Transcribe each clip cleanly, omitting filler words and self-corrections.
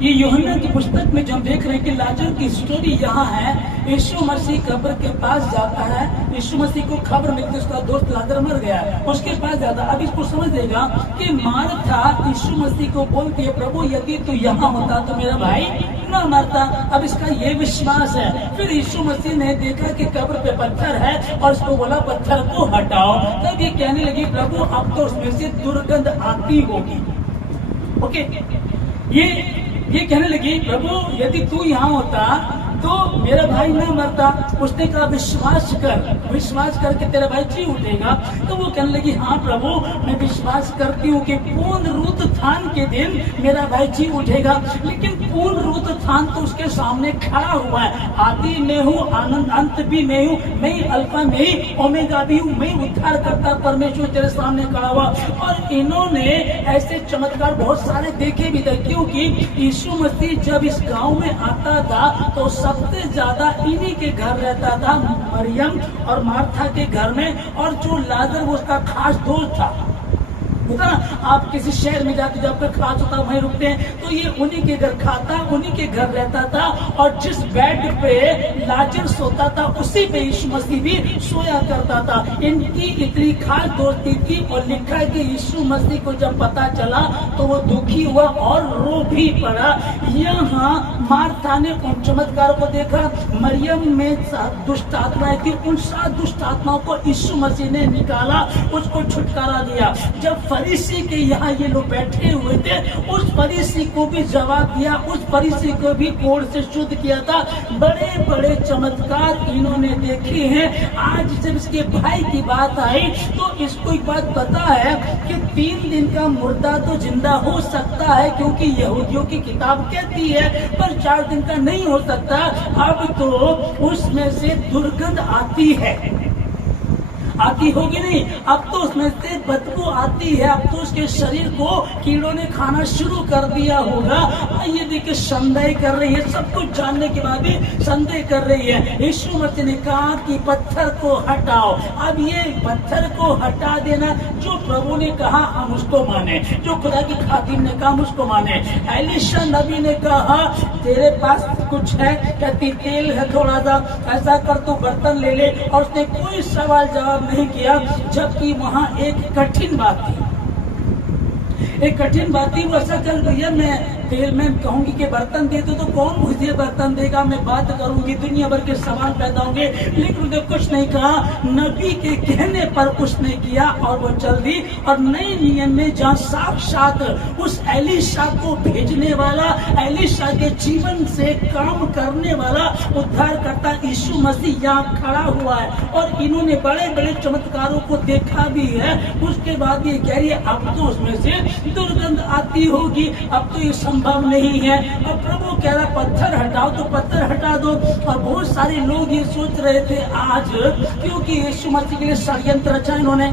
ये यूहन्ना की पुस्तक में जो हम देख रहे हैं कि लाजर की स्टोरी यहाँ है। यीशु मसीह कब्र के पास जाता है, यीशु मसीह को खबर मिलती है उसका दोस्त लाजर मर गया, उसके पास जाता। अब इसको समझ लेगा कि मार्था यीशु मसीह को बोलती है, प्रभु यदि तू यहाँ होता तो मेरा भाई न मरता। अब इसका ये विश्वास है। फिर यीशु मसीह ने देखा कि कब्र पे पत्थर है और उसको बोला पत्थर को हटाओ। तब ये कहने लगी, प्रभु अब तो उसमें से दुर्गंध आती होगी। ओके, ये कहने लगी, प्रभु यदि तू यहाँ होता तो मेरा भाई न मरता। उसने कहा विश्वास करके तेरा भाई जी उठेगा। तो वो कहने लगी, हाँ प्रभु मैं विश्वास करती हूँ कि पुनरुत्थान के दिन मेरा भाई जी उठेगा। लेकिन पुनरुत्थान तो उसके सामने खड़ा हुआ है, आदि में हूँ, आनंद अंत भी मैं हूँ, मैं ही अल्फा में ही ओमेगा भी हूँ, मैं उद्धार करता परमेश्वर तेरे सामने खड़ा हुआ। और इन्होंने ऐसे चमत्कार बहुत सारे देखे भी थे, क्योंकि यीशु मसीह जब इस गांव में आता था तो सबसे ज्यादा इन्हीं के घर रहता था, मरियम और मार्था के घर में। और जो लाजर वो उसका खास दोस्त था। होता ना, आप किसी शहर में जाते जब तक खास होता वहीं रुकते हैं, तो ये उन्हीं के घर खाता, उन्हीं के घर रहता था। और जिस बेड पे लाजर सोता था उसी पे यीशु मसीह भी सोया करता था। इनकी इतनी खास दोस्ती थी। और लिखा है कि यीशु मसीह को जब पता चला तो वो दुखी हुआ और रो भी पड़ा। यहाँ मार्था ने उन चमत्कारों को देखा, मरियम में दुष्ट आत्माएं थी, उन 7 दुष्ट आत्माओं को यीशु मसीह ने निकाला, उसको छुटकारा दिया। जब फरीसी के यहाँ ये लोग बैठे हुए थे, उस फरीसी को भी जवाब दिया, उस फरीसी को भी कोड़ से शुद्ध किया था। बड़े बड़े चमत्कार इन्होंने देखे हैं। आज जब इसके भाई की बात आई तो इसको एक बात पता है कि 3 दिन का मुर्दा तो जिंदा हो सकता है, क्योंकि यहूदियों की किताब कहती है, पर 4 दिन का नहीं हो सकता। अब तो उसमें से दुर्गंध आती होगी नहीं, अब तो उसमें से बदबू आती है। अब तो उसके शरीर को कीड़ों ने खाना शुरू कर दिया होगा। ये देखिए संदेह कर रही है, सब कुछ जानने के बाद भी संदेह कर रही है। यीशु मसीह ने कहा कि पत्थर को हटाओ। अब ये पत्थर को हटा देना, जो प्रभु ने कहा हम उसको माने, जो खुदा की खातिम ने कहा हम उसको माने। एलीशा नबी ने कहा तेरे पास कुछ है, कहती तेल है थोड़ा सा, ऐसा कर तू बर्तन ले ले। और उसने कोई सवाल जवाब नहीं किया, जबकि वहां एक कठिन बात थी। वो ऐसा चल भैया मैं तेल में कहूंगी कि बर्तन दे दो तो कौन मुझे बर्तन देगा, मैं बात करूंगी, दुनिया भर के सवाल पैदा होंगे। लेकिन उसने कुछ नहीं कहा, नबी के कहने पर उसने किया और वो चल दी। और नए नियम में जहाँ साक्षात उस एलीशा को भेजने वाला, एलीशा के जीवन से काम करने वाला उद्धारकर्ता यीशु मसीह यहाँ खड़ा हुआ है। और इन्होंने बड़े बड़े चमत्कारों को देखा भी है। उसके बाद ये कह रही है अब तो उसमें से दुर्गंध आती होगी, अब तो ये संभव नहीं है। और प्रभु कह रहा पत्थर हटाओ तो पत्थर हटा दो। और बहुत सारे लोग ये सोच रहे थे आज, क्योंकि यीशु मसीह के लिए षड्यंत्र रचा इन्होंने,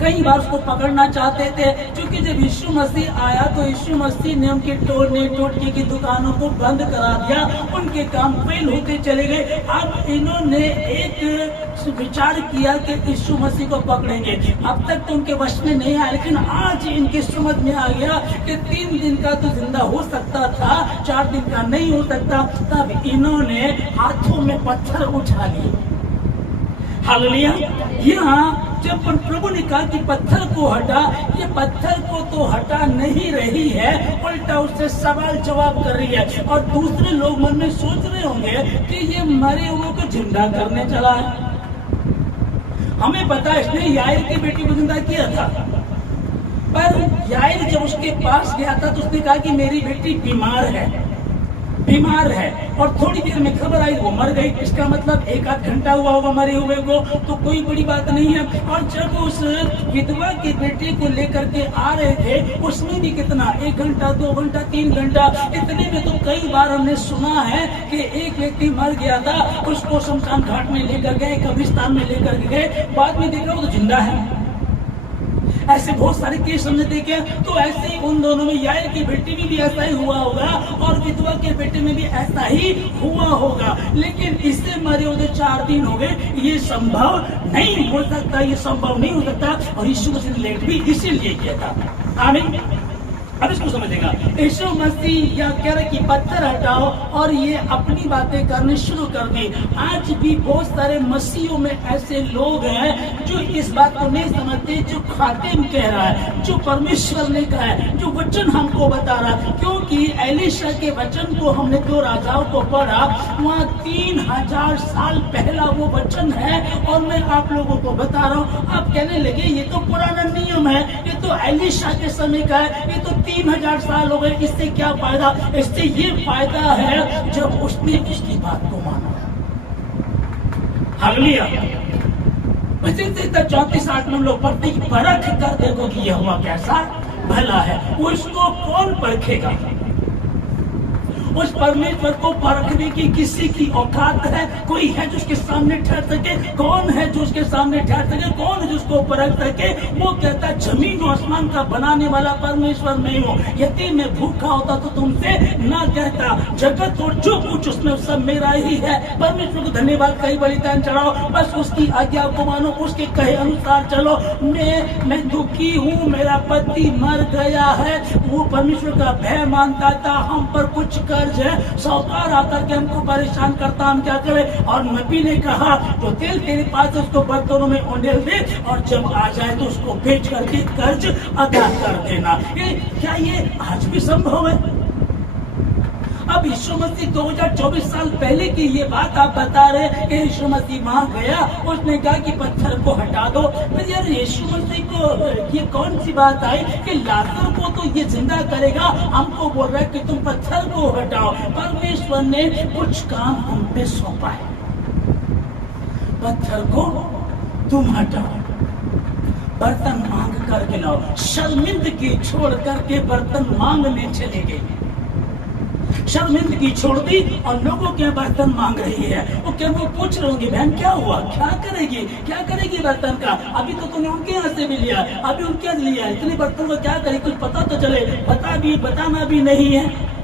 कई बार उसको पकड़ना चाहते थे। क्योंकि जब यीशु मसीह आया तो यीशु मसीह ने उनके तोड़ने टोटके की दुकानों को बंद करा दिया, उनके काम फेल होते चले गए। अब इन्होंने एक विचार किया कि यीशु मसीह को पकड़ेंगे। अब तक तो उनके वश में नहीं आया, लेकिन आज इनकी समझ में आ गया कि 3 दिन का तो जिंदा हो सकता था, 4 दिन का नहीं हो सकता। तब इन्होंने हाथों में पत्थर उठा लिए। हालेलुया। यहाँ जब प्रभु ने कहा कि पत्थर को हटा, ये पत्थर को तो हटा नहीं रही है, उल्टा उससे सवाल जवाब कर रही है। और दूसरे लोग मन में सोच रहे होंगे कि ये मरे हुए को जिंदा करने चला है। हमें पता है इसने याईर की बेटी को जिंदा किया था, पर याईर जब उसके पास गया था तो उसने कहा कि मेरी बेटी बीमार है। और थोड़ी देर में खबर आई वो मर गई। इसका मतलब 1 आध घंटा हुआ होगा मरे हुए को, तो कोई बड़ी बात नहीं है। और जब उस विधवा की बेटी को लेकर के आ रहे थे, उसमें भी कितना 1 घंटा 2 घंटा 3 घंटा, इतने में तो कई बार हमने सुना है कि एक व्यक्ति मर गया था, उसको शमशान घाट में लेकर गए, कब्रिस्तान में लेकर गए, बाद में देखा वो तो जिंदा है। ऐसे बहुत सारे केस हमने देखे। तो ऐसे ही उन दोनों में, याईर की बेटी में भी ऐसा ही हुआ होगा और विधवा के बेटे में भी ऐसा ही हुआ होगा। लेकिन इससे मरे हुए 4 दिन हो गए, ये संभव नहीं हो सकता, ये संभव नहीं हो सकता। और यीशु मसीह ने लेट भी इसीलिए किया था। आमीन। अब इसको समझेगा। यीशु मसीह यह कह रहे कि पत्थर हटाओ और ये अपनी बातें करनी शुरू कर दी। आज भी बहुत सारे मसीहों में ऐसे लोग हैं जो इस बात को नहीं समझते जो खातिम कह रहा है, जो परमेश्वर ने कहा है, जो वचन हमको बता रहा है। क्योंकि एलीशा के वचन को हमने 2 राजाओं को पढ़ा, वहाँ 3000 साल पहला वो वचन है और मैं आप लोगों को बता रहा हूँ। आप कहने लगे ये तो पुराना नियम है, ये तो एलीशा के समय का है, ये तो 3000 साल हो गए, इससे क्या फायदा? इससे ये फायदा है जब उसने उसकी बात को माना। हालेलुया। भजन 34:8 में हम लोग पढ़ते हैं, परख कर देखो कि यह हुआ कैसा भला है। उसको कौन परखेगा? उस परमेश्वर को परखने की किसी की औकात है? कोई है जो उसके सामने ठहर सके? कौन है जो उसके सामने ठहर सके? कौन है जो उसको परख सके? वो कहता है जमीन और आसमान का बनाने वाला परमेश्वर नहीं हो। यदि मैं भूखा होता तो तुमसे ना कहता, जगत और जो कुछ उसमें सब मेरा ही है। परमेश्वर को धन्यवाद कहीं बलिदान चढ़ाओ, बस उसकी आज्ञा को मानो, उसके कहे अनुसार चलो। मैं दुखी हूँ, मेरा पति मर गया है, वो परमेश्वर का भय मानता था, हम पर कुछ कर्ज है, साहूकार आकर के हमको परेशान करता, हम क्या करें? और नबी ने कहा जो तेल तेरे पास है उसको बर्तनों में उंडेल दे और जब आ जाए तो उसको बेच करके कर्ज अदा कर देना। क्या ये आज भी संभव है? अब यीशु मसीह 2024 साल पहले की ये बात आप बता रहे हैं कि यीशु मसीह वहां गया, उसने कहा कि पत्थर को हटा दो। फिर यार यीशु मसीह को ये कौन सी बात आई कि लाजर को तो ये जिंदा करेगा, हमको बोल रहा है कि तुम पत्थर को हटाओ। परमेश्वर ने कुछ काम हम पे सौंपा है, पत्थर को तुम हटाओ, बर्तन मांग करके लाओ। शर्मिंदगी छोड़ करके बर्तन मांगने चले गए, शर्मिंदगी छोड़ दी और लोगों के बर्तन मांग रही है। वो क्या वो पूछ रहे होंगे बहन क्या हुआ, क्या करेगी बर्तन का? अभी तो तूने उनके यहाँ से भी लिया, अभी उनके यहाँ लिया, इतने बर्तन को क्या करे? कुछ पता तो चले, बताना भी नहीं है,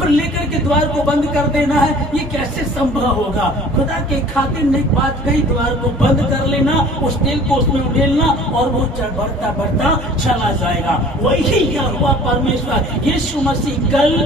फिर लेकर के द्वार को बंद कर देना है। ये कैसे संभव होगा? खुदा के खातिर ने एक बात कही, द्वार को बंद कर लेना, उस तेल को उसमें उड़ेलना और वो बढ़ता बढ़ता चला जाएगा। वही यह हुआ परमेश्वर यीशु मसीह कल,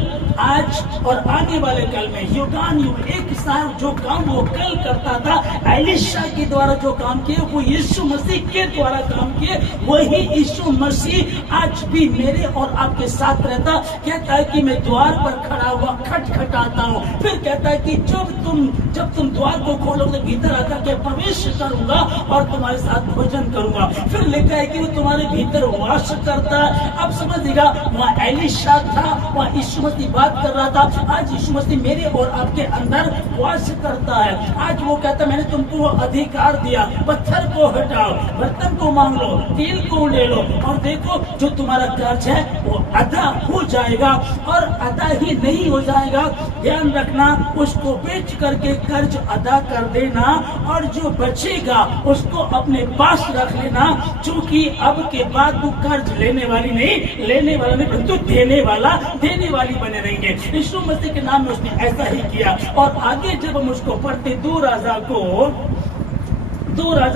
आज और आने वाले कल में युगान युग एक साथ जो काम वो कल करता था, एलीशा के द्वारा जो काम किए वो यीशु मसीह के द्वारा काम किए, वही यीशु मसीह आज भी मेरे और आपके साथ रहता। कहता है कि मैं द्वार पर खड़ा हुआ खटखटाता हूँ। फिर कहता है कि जब तुम द्वार को खोलोगे भीतर आकर के प्रवेश करूंगा और तुम्हारे साथ भोजन करूंगा। फिर लिखा है कि वो तुम्हारे भीतर वास करता है। अब समझिएगा, वहाँ एलीशा था, वहाँ यीशु मसीह बात कर रहा था, आज यीशु मसीह मेरे और आपके अंदर वास करता है। आज वो कहता मैंने तुमको वो अधिकार दिया, पत्थर को हटाओ, बर्तन को मांग लो, तेल को ले लो और देखो जो तुम्हारा कर्ज है वो अदा हो जाएगा। और अदा ही नहीं हो जाएगा, ध्यान रखना, उसको बेच करके कर्ज अदा कर देना और जो बचेगा उसको अपने पास रख लेना, क्योंकि अब के बाद तू कर्ज लेने वाला नहीं, परंतु देने वाली बने रहेंगे। यीशु मसीह के नाम में उसने ऐसा ही किया। और आगे जब हम उसको पढ़ते 2 राजा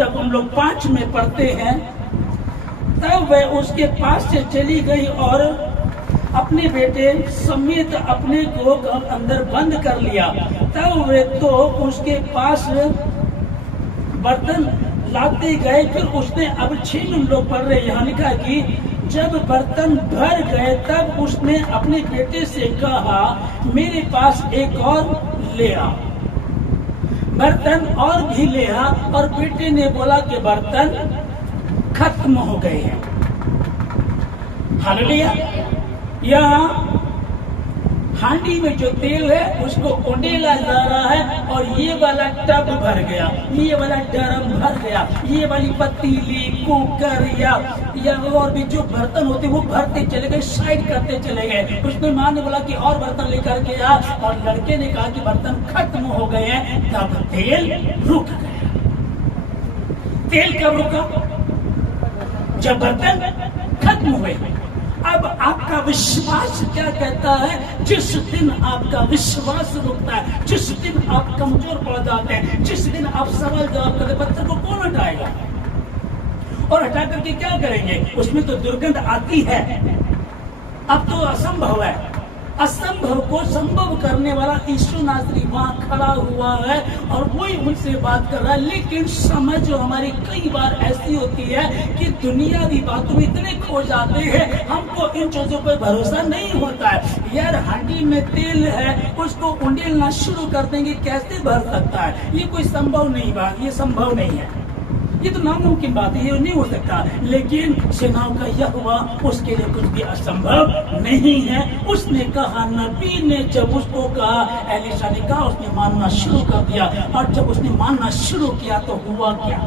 को हम लोग 5 में पढ़ते हैं, तब वह उसके पास से चली गई और अपने बेटे समेत अपने को अंदर बंद कर लिया। तब वे तो उसके पास बर्तन लाते गए। फिर उसने, अब 6 में लोग पढ़ रहे, यहाँ लिखा कि जब बर्तन भर गए तब उसने अपने बेटे से कहा मेरे पास एक और ले आ। बर्तन और भी ले आ। और बेटे ने बोला कि बर्तन खत्म हो गए हैं। हालेलुया। यहाँ हांडी में जो तेल है उसको उंडेला जा रहा है और ये वाला टब भर गया, ये वाला ड्रम भर गया, ये वाली पतीली, कुकर या और भी जो बर्तन होते वो भरते चले गए, साइड करते चले गए। उसमें माँ ने बोला कि और बर्तन लेकर के आ, और लड़के ने कहा कि बर्तन खत्म हो गए हैं। तब तेल रुक गया। तेल कब रुका? जब बर्तन खत्म हुए। अब आपका विश्वास क्या कहता है? जिस दिन आपका विश्वास रुकता है, जिस दिन आप कमजोर पड़ जाते हैं, जिस दिन आप सवाल जवाब करते, पत्थर को कौन हटाएगा? और हटा करके क्या करेंगे? उसमें तो दुर्गंध आती है, अब तो असंभव है, असंभव को संभव करने वाला यीशु नासरी वहां खड़ा हुआ है और वही उनसे बात कर रहा है। लेकिन समझ हमारी कई बार ऐसी होती है कि दुनियावी बातों में इतने खो जाते हैं, हमको इन चीजों पर भरोसा नहीं होता है। यार हांडी में तेल है, उसको उंडेलना शुरू कर देंगे, कैसे भर सकता है? ये कोई संभव नहीं बात, ये संभव नहीं है, ये तो नामुमकिन बात है, ये नहीं हो सकता। लेकिन सेनाओं का यहोवा, उसके लिए कुछ भी असंभव नहीं है। उसने कहा, नबी ने जब उसको कहा, एलिशा ने कहा, उसने मानना शुरू कर दिया। और जब उसने मानना शुरू किया तो हुआ क्या?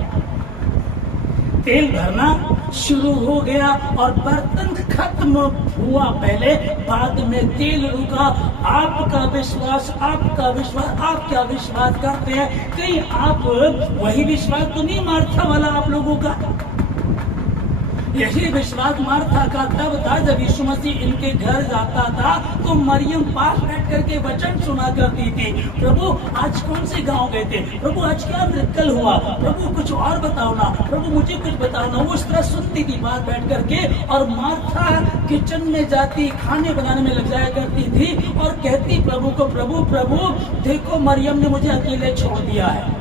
तेल भरना शुरू हो गया और बर्तन खत्म हुआ पहले, बाद में तेल रुका। आपका विश्वास, आपका विश्वास, आप क्या विश्वास करते हैं? कहीं आप वही विश्वास तो नहीं मार्था वाला आप लोगों का? यही विश्वास मार्था का तब था जब यीशु मसीह इनके घर जाता था तो मरियम पास बैठ करके वचन सुना करती थी। प्रभु आज कौन से गांव गए थे? प्रभु आज क्या मिरेकल हुआ? प्रभु कुछ और बताओ ना, प्रभु मुझे कुछ बताओ ना। वो उस तरह सुनती थी बात बैठ करके। और मार्था किचन में जाती, खाने बनाने में लग जाया करती थी और कहती प्रभु को, प्रभु प्रभु देखो मरियम ने मुझे अकेले छोड़ दिया है।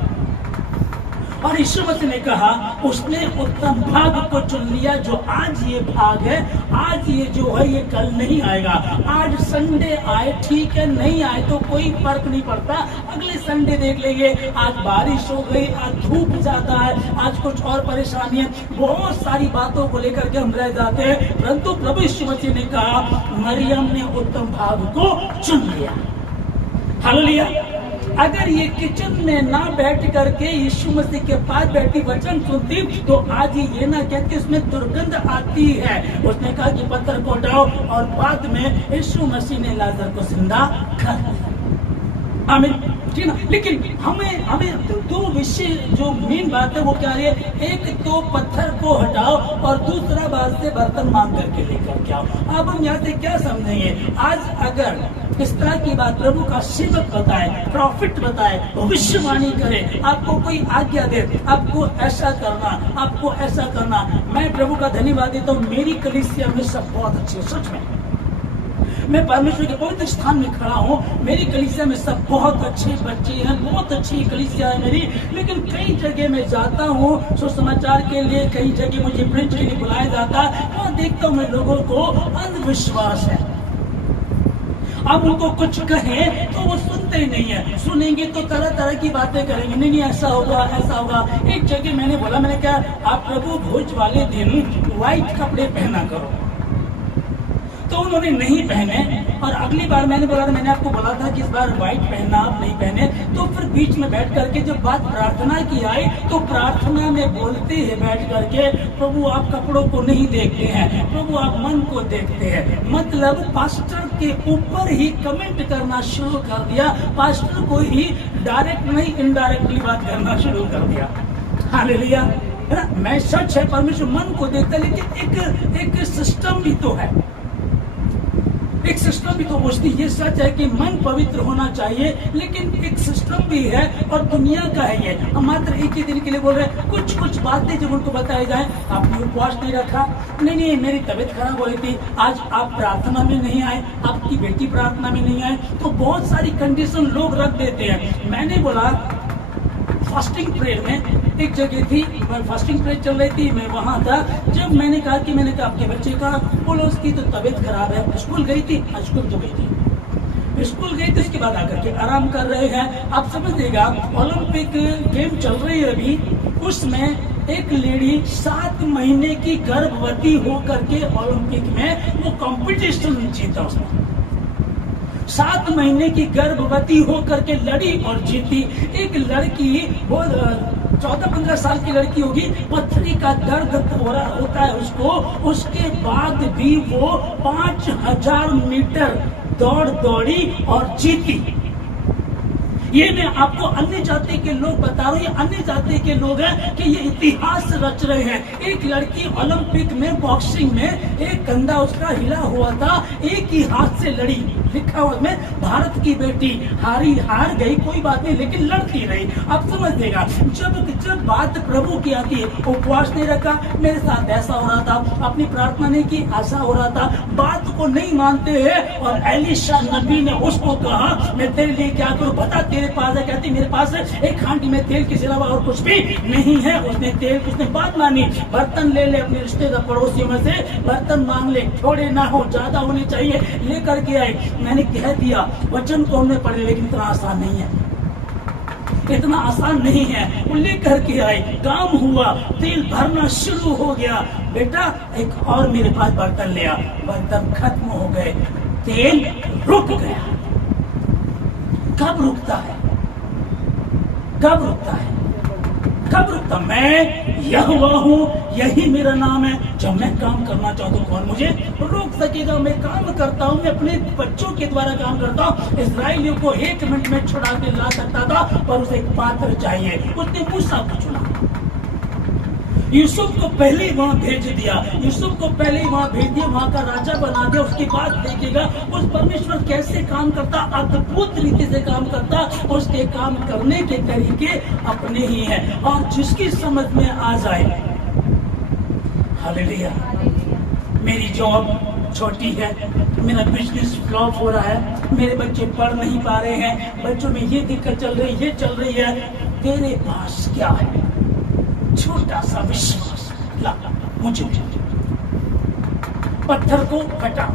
और यीशु मसीह ने कहा, उसने उत्तम भाग को चुन लिया। जो आज ये भाग है, आज ये जो है, ये कल नहीं आएगा। आज संडे आए ठीक है, नहीं आए तो कोई फर्क नहीं पड़ता, अगले संडे देख लेंगे। आज बारिश हो गई, आज धूप ज्यादा है, आज कुछ और परेशानी है, बहुत सारी बातों को लेकर के हम रह जाते हैं। परंतु प्रभु यीशु मसीह ने कहा, मरियम ने उत्तम भाग को चुन लिया। हालेलुया। अगर ये किचन में ना बैठ करके यीशु मसीह के पास बैठी वचन सुनती तो आज ये ना कहती उसमें दुर्गंध आती है। उसने कहा कि पत्थर को हटाओ और बाद में यीशु मसीह ने लाजर को जिंदा कर दिया। आमीन, ठीक ना। लेकिन हमें दो विषय जो मेन बात है वो क्या है? एक तो पत्थर को हटाओ और दूसरा बात से बर्तन मांग करके लेकर के आओ। अब हम यहाँ से क्या समझेंगे? आज अगर इस तरह की बात प्रभु का सेवक बताए, प्रॉफिट बताए, भविष्यवाणी करे, आपको कोई आज्ञा दे, आपको ऐसा करना, आपको ऐसा करना, मैं प्रभु का धन्यवाद देता हूँ। मेरी कलीसिया में सब बहुत अच्छे है, सच में मैं परमेश्वर के पवित्र स्थान में खड़ा हूँ। मेरी कलीसिया में सब बहुत अच्छे बच्चे हैं, बहुत अच्छी कलीसिया है मेरी। लेकिन कई जगह मैं जाता हूँ सुसमाचार के लिए, कई जगह मुझे प्रिंट के लिए बुलाया जाता है और देखता हूँ मैं लोगों को अंधविश्वास है। अब उनको कुछ कहें तो वो सुनते ही नहीं है, सुनेंगे तो तरह तरह की बातें करेंगे, नहीं नहीं ऐसा होगा ऐसा होगा। एक जगह मैंने बोला, मैंने कहा आप प्रभु भोज वाले दिन व्हाइट कपड़े पहना करो, तो उन्होंने नहीं पहने। और अगली बार मैंने बोला था, मैंने आपको बोला था कि इस बार व्हाइट पहनना, आप नहीं पहने। तो फिर बीच में बैठ करके जब बात प्रार्थना की आई तो प्रार्थना में बोलते हैं बैठ करके, प्रभु आप कपड़ों को नहीं देखते हैं, प्रभु आप मन को देखते हैं। मतलब पास्टर के ऊपर ही कमेंट करना शुरू कर दिया, पास्टर को ही डायरेक्ट नहीं इनडायरेक्टली बात करना शुरू कर दिया। हालेलुया, है ना। मैं सच है, परमेश्वर मन को देखता है, लेकिन एक सिस्टम भी तो है, एक सिस्टम भी तो पूछती। ये सच है कि मन पवित्र होना चाहिए, लेकिन एक सिस्टम भी है और दुनिया का है ये। हम मात्र एक ही दिन के लिए बोल रहे हैं, कुछ बातें जब उनको बताई जाए, आपने उपवास नहीं रखा, नहीं मेरी तबीयत खराब हो रही थी, आज आप प्रार्थना में नहीं आए, आपकी बेटी प्रार्थना में नहीं आए, तो बहुत सारी कंडीशन लोग रख देते हैं। मैंने बोला फास्टिंग प्रेयर में एक जगह थी, फास्टिंग प्रेयर चल रही थी, मैं वहां था। जब मैंने कहा आपके बच्चे का, बोलो उसकी तो तबीयत खराब है, स्कूल गई थी, स्कूल तो गई थी, स्कूल गई थी, उसके बाद आकर के आराम कर रहे हैं। आप समझिएगा, ओलंपिक गेम चल रही है अभी, उसमें एक लेडी 7 महीने की गर्भवती होकर के ओलंपिक में वो कंपटीशन जीता। उसने 7 महीने की गर्भवती होकर के लड़ी और जीती। एक लड़की, वो 14-15 साल की लड़की होगी, पथरी का दर्द हो रहा होता है उसको, उसके बाद भी वो 5000 मीटर दौड़ी और जीती। ये मैं आपको अन्य जाति के लोग बता रहा हूँ, ये अन्य जाति के लोग हैं कि ये इतिहास रच रहे हैं। एक लड़की ओलंपिक में बॉक्सिंग में एक कंधा उसका हिला हुआ था, एक ही हाथ से लड़ी, लिखा हुआ में भारत की बेटी हार गई, कोई बात नहीं, लेकिन लड़ती रही। आप समझ देगा, जब बात प्रभु की आती है, उपवास नहीं रखा, मेरे साथ ऐसा हो रहा था, अपनी प्रार्थना नहीं की, ऐसा हो रहा था, बात को नहीं मानते हैं। और एलीशा नबी ने उसको कहा मैं तेरे लिए क्या करूं, बता तेरे पास है। कहती मेरे पास एक हांडी में तेल के सिवा और कुछ भी नहीं है। उसने बात मानी, बर्तन ले ले अपने रिश्तेदार पड़ोसियों में से, बर्तन मांग ले, थोड़े ना हो ज्यादा होने चाहिए, लेकर के आए। मैंने कह दिया वचन तो हमने पढ़े, लेकिन इतना आसान नहीं है, इतना आसान नहीं है। वो लेकर के आए, काम हुआ, तेल भरना शुरू हो गया। बेटा एक और मेरे पास बर्तन ले आ, बर्तन खत्म हो गए, तेल रुक गया। कब रुकता है, कब रुकता है, कब रुकता? मैं यहोवा हूँ, यही मेरा नाम है। जब मैं काम करना चाहूँ तो कौन मुझे रोक सकेगा? मैं काम करता हूँ, मैं अपने बच्चों के द्वारा काम करता हूँ। इस्राएलियों को 1 मिनट में छुड़ा के ला सकता था, पर उसे एक पात्र चाहिए। उसने मूसा को चुना, यूसुफ को पहले ही वहां भेज दिया, यूसुफ को पहले ही वहां भेज दिया, वहां का राजा बना दिया। उसके बाद देखिएगा उस परमेश्वर कैसे काम करता, अद्भुत रीति से काम करता। उसके काम करने के तरीके अपने ही हैं, और जिसकी समझ में आ जाए, हालेलुया। मेरी जॉब छोटी है, मेरा बिजनेस फ्लॉप हो रहा है, मेरे बच्चे पढ़ नहीं पा रहे हैं, बच्चों में ये दिक्कत चल रही, ये चल रही है। तेरे पास क्या है? छोटा सा विश्वास। ला मुझे पत्थर को हटा,